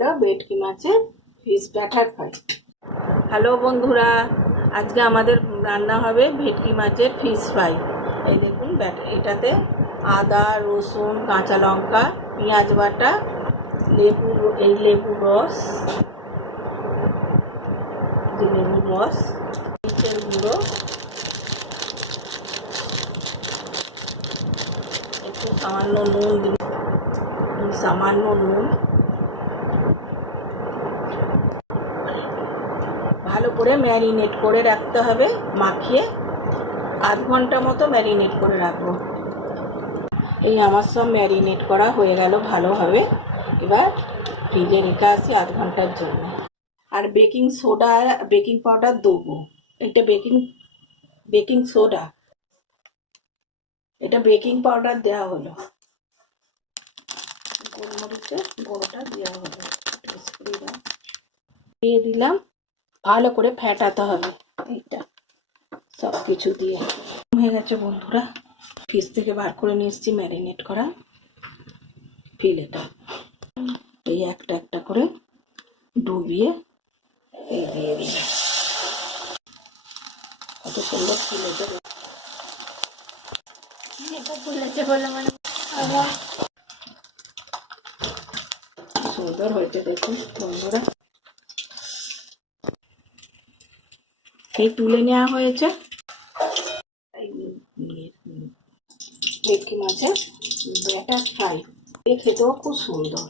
গেল ভেটকি মাছের ফিশ ব্যাটার ফ্রাই। হ্যালো বন্ধুরা, আজকে আমাদের রান্না হবে ভেটকি মাছের ফিশ ফ্রাই। এই দেখুন এটাতে আদা, রসুন, কাঁচা লঙ্কা, পেঁয়াজ বাটা, লেবুর রস, মরিচের গুঁড়ো, একটু সামান্য নুন, ভালো করে ম্যারিনেট করে রাখতে হবে। মাখিয়ে আধ ঘন্টা মতো ম্যারিনেট করে রাখবো। এই আমার সব ম্যারিনেট করা হয়ে গেল ভালোভাবে। এবার ফ্রিজে রেখে আসি আধ ঘন্টার জন্য। আর বেকিং পাউডার দেবো। এটা বেকিং সোডা, এটা বেকিং পাউডার দেওয়া হলো। গোলমরিচের গুঁড়োটা দেওয়া হলো, দিয়ে দিলাম। ভালো করে ফেটাতে হবে এইটা সব কিছু দিয়ে। হয়ে গেছে বন্ধুরা, ফ্রিজ থেকে বার করে নিয়ে এসেছি ম্যারিনেট করা ফিলেটা। এই একটা একটা করে ডুবিয়ে এই দিয়ে দিলাম। কত সুন্দর ফিলেতে সুন্দর হয়েছে দেখুন বন্ধুরা। এই তুলে নেওয়া হয়েছে ভেটকি মাছের ব্যাটার ফ্রাই। খেতেও খুব সুন্দর।